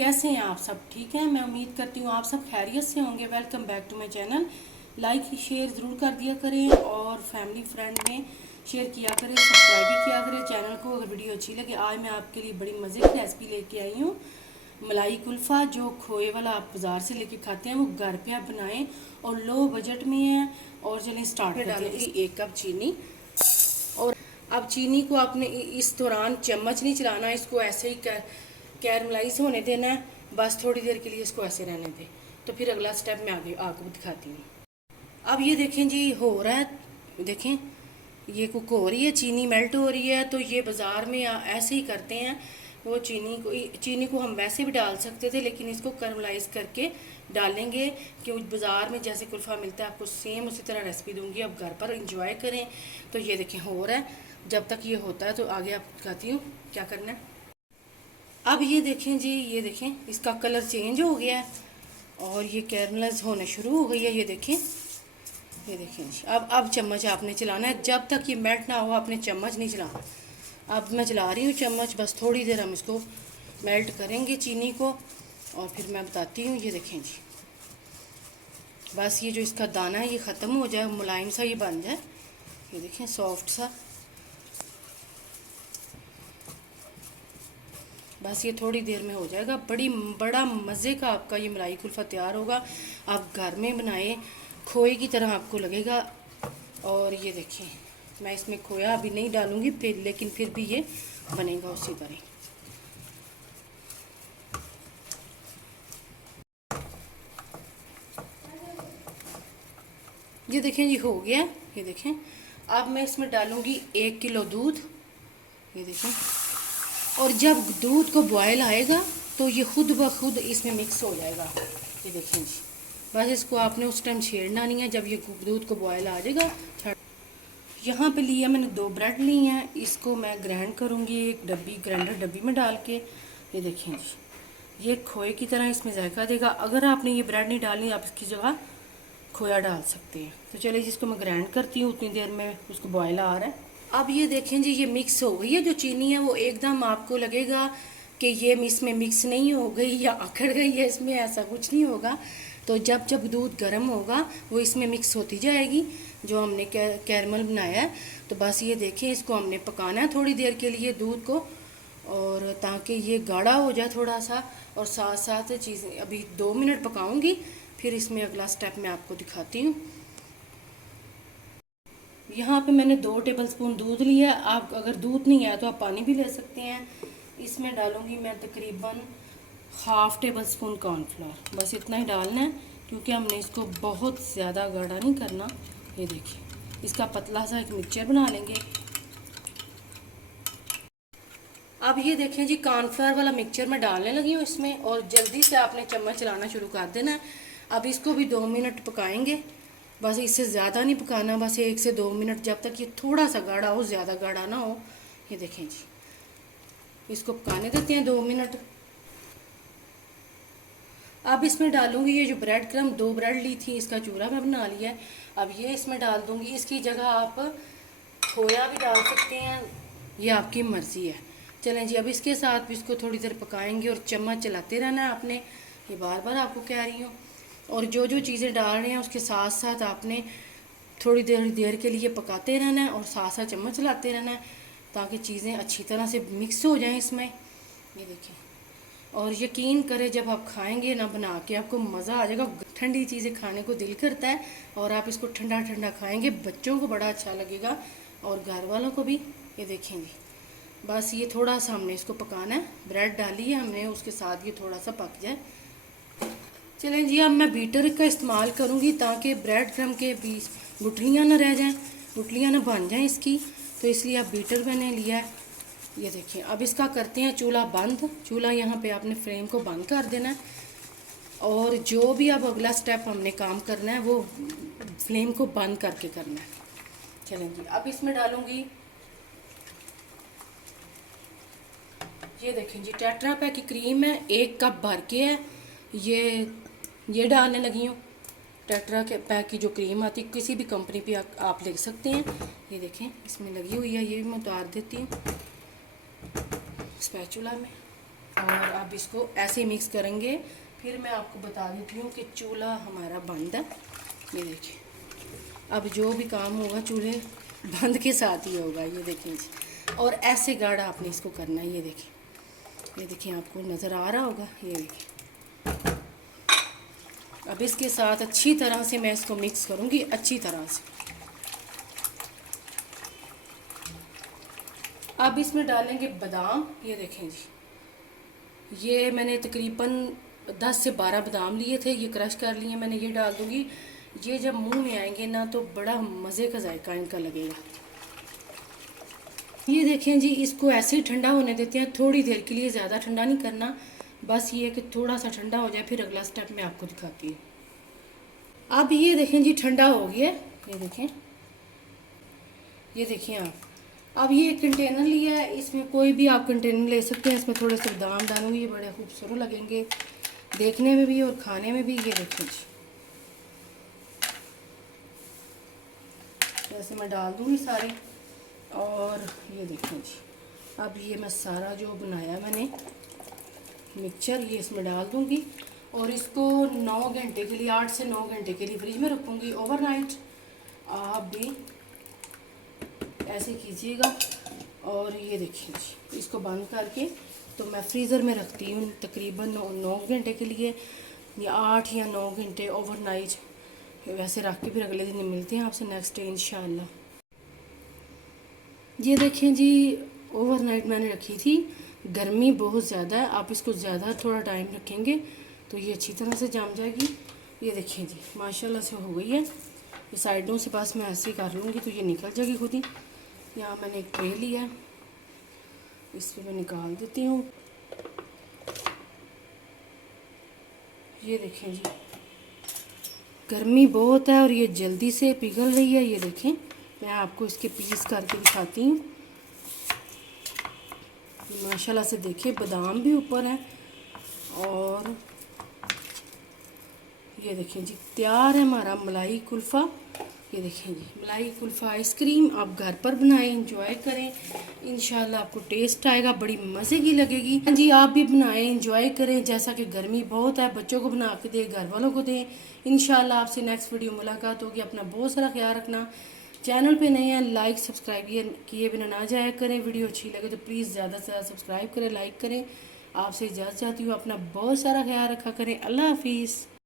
कैसे हैं आप सब? ठीक हैं, मैं उम्मीद करती हूँ आप सब खैरियत से होंगे। Welcome back to my channel. Like share ज़रूर कर दिया करें और फैमिली फ्रेंड में शेयर किया करें, सब्सक्राइब भी किया करें चैनल को अगर वीडियो अच्छी लगे। आज मैं आपके लिए बड़ी मज़े की रेसिपी लेके आई हूँ, मलाई कुल्फ़ा। जो खोए वाला आप बाज़ार से लेके खाते हैं वो घर पे आप बनाएं और लो बजट में है। और चलिए स्टार्ट करते हैं। 1 कप चीनी, और अब चीनी को आपने इस दौरान चम्मच नहीं चलाना, इसको ऐसे ही कैरमलाइज होने देना है। बस थोड़ी देर के लिए इसको ऐसे रहने दें, तो फिर अगला स्टेप मैं आगे आपको दिखाती हूँ। अब ये देखें जी, हो रहा है, देखें ये कुक हो रही है, चीनी मेल्ट हो रही है। तो ये बाज़ार में ऐसे ही करते हैं। वो चीनी को हम वैसे भी डाल सकते थे, लेकिन इसको कैरमलाइज करके डालेंगे कि बाज़ार में जैसे कुल्फ़ा मिलता है आपको सेम उसी तरह रेसिपी दूंगी, आप घर पर इंजॉय करें। तो ये देखें हो रहा है। जब तक ये होता है तो आगे आपको दिखाती हूँ क्या करना है। अब ये देखें जी, ये देखें इसका कलर चेंज हो गया है और ये कैरमलाइज होने शुरू हो गई है। ये देखें, ये देखें जी। अब चम्मच आपने चलाना है, जब तक ये मेल्ट ना हो आपने चम्मच नहीं चलाना। अब मैं चला रही हूँ चम्मच, बस थोड़ी देर हम इसको मेल्ट करेंगे चीनी को और फिर मैं बताती हूँ। ये देखें जी, बस ये जो इसका दाना है ये ख़त्म हो जाए, मुलायम सा ये बन जाए। ये देखें सॉफ्ट सा, बस ये थोड़ी देर में हो जाएगा। बड़ा मज़े का आपका ये मलाई कुल्फ़ा तैयार होगा। आप घर में बनाएं, खोए की तरह आपको लगेगा। और ये देखिए, मैं इसमें खोया अभी नहीं डालूंगी फिर, लेकिन फिर भी ये बनेगा उसी तरह। ये देखें जी हो गया। ये देखें, अब मैं इसमें डालूंगी 1 किलो दूध। ये देखें, और जब दूध को बॉयल आएगा तो ये खुद ब खुद इसमें मिक्स हो जाएगा। ये देखें जी, बस इसको आपने उस टाइम छेड़ना नहीं है, जब ये दूध को बॉयल आ जाएगा। यहाँ पे लिया मैंने 2 ब्रेड ली हैं, इसको मैं ग्राइंड करूँगी एक ग्राइंडर डब्बी में डाल के। ये देखें जी, ये खोए की तरह इसमें जायका देगा। अगर आपने ये ब्रेड नहीं डालनी, आप इसकी जगह खोया डाल सकते हैं। तो चलिए जिसको मैं ग्राइंड करती हूँ, उतनी देर में उसको बॉयल आ रहा है। अब ये देखें जी, ये मिक्स हो गई है। जो चीनी है वो एकदम आपको लगेगा कि ये इसमें मिक्स नहीं हो गई या अकड़ गई है, इसमें ऐसा कुछ नहीं होगा। तो जब जब दूध गर्म होगा वो इसमें मिक्स होती जाएगी जो हमने कैरमल बनाया है। तो बस ये देखें, इसको हमने पकाना है थोड़ी देर के लिए दूध को, और ताकि ये गाढ़ा हो जाए थोड़ा सा। और साथ साथ चीज़ें अभी 2 मिनट पकाऊंगी, फिर इसमें अगला स्टेप मैं आपको दिखाती हूँ। यहाँ पे मैंने 2 टेबलस्पून दूध लिया। आप अगर दूध नहीं है तो आप पानी भी ले सकते हैं। इसमें डालूंगी मैं तकरीबन ½ टेबलस्पून कॉर्नफ्लोर। बस इतना ही डालना है, क्योंकि हमने इसको बहुत ज़्यादा गाढ़ा नहीं करना। ये देखिए, इसका पतला सा एक मिक्सचर बना लेंगे। अब ये देखें जी, कॉर्नफ्लोर वाला मिक्सचर मैं डालने लगी हूँ इसमें, और जल्दी से आपने चम्मच चलाना शुरू कर देना है। अब इसको भी 2 मिनट पकाएंगे, बस इससे ज़्यादा नहीं पकाना, बस 1 से 2 मिनट, जब तक ये थोड़ा सा गाढ़ा हो, ज़्यादा गाढ़ा ना हो। ये देखें जी, इसको पकाने देते हैं 2 मिनट। अब इसमें डालूंगी ये जो ब्रेड क्रम, 2 ब्रेड ली थी, इसका चूरा मैं बना लिया है। अब ये इसमें डाल दूंगी। इसकी जगह आप खोया भी डाल सकते हैं, ये आपकी मर्ज़ी है। चलें जी, अब इसके साथ भी इसको थोड़ी देर पकाएंगे और चम्मच चलाते रहना है आपने। ये बार बार आपको कह रही हूँ। और जो जो चीज़ें डाल रहे हैं उसके साथ साथ आपने थोड़ी देर के लिए पकाते रहना है और साथ साथ चम्मच चलाते रहना है, ताकि चीज़ें अच्छी तरह से मिक्स हो जाएं इसमें। ये देखिए, और यकीन करें जब आप खाएंगे ना बना के, आपको मज़ा आ जाएगा। ठंडी चीज़ें खाने को दिल करता है, और आप इसको ठंडा ठंडा खाएंगे, बच्चों को बड़ा अच्छा लगेगा और घर वालों को भी। ये देखेंगे, बस ये थोड़ा सा हमने इसको पकाना है। ब्रेड डाली है हमने, उसके साथ ये थोड़ा सा पक जाए। चलें जी, अब मैं बीटर का इस्तेमाल करूँगी ताकि ब्रेड क्रम के बीच गुठलियाँ ना रह जाएं, गुठलियाँ ना बन जाएं इसकी। तो इसलिए अब बीटर मैंने लिया है। ये देखिए, अब इसका करते हैं चूल्हा बंद। चूल्हा यहाँ पे आपने फ्लेम को बंद कर देना है, और जो भी अब अगला स्टेप हमने काम करना है वो फ्लेम को बंद करके करना है। चलें जी, अब इसमें डालूँगी, ये देखें जी, टेट्रा पैक की क्रीम है, 1 कप भर के है। ये डालने लगी हूँ। टेट्रा के पैक की जो क्रीम आती है, किसी भी कंपनी पे आप ले सकते हैं। ये देखें इसमें लगी हुई है, ये भी मैं उतार देती हूँ स्पैचुला में। और अब इसको ऐसे मिक्स करेंगे। फिर मैं आपको बता देती हूँ कि चूल्हा हमारा बंद है। ये देखिए, अब जो भी काम होगा चूल्हे बंद के साथ ही होगा। ये देखिए जी, और ऐसे गाढ़ा आपने इसको करना है। ये देखिए आपको नज़र आ रहा होगा। ये देखिए, अब इसके साथ अच्छी तरह से मैं इसको मिक्स करूँगी, अच्छी तरह से। अब इसमें डालेंगे बादाम। ये देखें जी, ये मैंने तकरीबन 10 से 12 बादाम लिए थे, ये क्रश कर लिए मैंने। ये डाल दूँगी। ये जब मुंह में आएंगे ना तो बड़ा मज़े का जायका इनका लगेगा। ये देखें जी, इसको ऐसे ही ठंडा होने देते हैं थोड़ी देर के लिए, ज़्यादा ठंडा नहीं करना, बस ये कि थोड़ा सा ठंडा हो जाए, फिर अगला स्टेप मैं आपको दिखाती हूँ। अब ये देखें जी, ठंडा हो गया। ये देखें, ये देखिए आप। अब ये कंटेनर लिया है, इसमें कोई भी आप कंटेनर ले सकते हैं। इसमें थोड़े से बादाम डालूंगी, ये बड़े खूबसूरत लगेंगे देखने में भी और खाने में भी। ये देखिए जी, जैसे मैं डाल दूँगी सारे। और ये देखें जी, अब ये मैं सारा जो बनाया मैंने मिक्सचर, ये इसमें डाल दूँगी और इसको 9 घंटे के लिए, 8 से 9 घंटे के लिए फ्रिज में रखूँगी ओवरनाइट। आप भी ऐसे कीजिएगा। और ये देखिए जी, इसको बंद करके तो मैं फ्रीज़र में रखती हूँ तकरीबन 9 घंटे के लिए, या 8 या 9 घंटे ओवरनाइट वैसे रख के फिर अगले दिन मिलते हैं आपसे नेक्स्ट डे इंशाल्लाह। ये देखें जी, ओवरनाइट मैंने रखी थी। गर्मी बहुत ज़्यादा है, आप इसको ज़्यादा थोड़ा टाइम रखेंगे तो ये अच्छी तरह से जम जाएगी। ये देखें जी, माशाल्लाह से हो गई है। ये साइडों से बस मैं ऐसे ही कर लूँगी तो ये निकल जाएगी खुद ही। यहाँ मैंने एक ट्रे लिया, इस पर मैं निकाल देती हूँ। ये देखें जी, गर्मी बहुत है और ये जल्दी से पिघल रही है। ये देखें, मैं आपको इसके पीस करके दिखाती हूँ। माशाल्लाह से देखिए, बादाम भी ऊपर है। और ये देखें जी, तैयार है हमारा मलाई कुल्फ़ा। ये देखें जी, मलाई कुल्फ़ा आइसक्रीम आप घर पर बनाएं, इंजॉय करें, इंशाल्लाह आपको टेस्ट आएगा, बड़ी मज़े की लगेगी। हाँ जी, आप भी बनाएं, इंजॉय करें। जैसा कि गर्मी बहुत है, बच्चों को बना के दें, घर वालों को दें। इंशाल्लाह आपसे नेक्स्ट वीडियो मुलाकात होगी। अपना बहुत सारा ख्याल रखना। चैनल पे नए हैं, लाइक सब्सक्राइब किए बिना ना जाया करें। वीडियो अच्छी लगे तो प्लीज़ ज़्यादा से ज़्यादा सब्सक्राइब करें, लाइक करें। आपसे इजाज़त चाहती हूँ, अपना बहुत सारा ख्याल रखा करें। अल्लाह हाफिज़।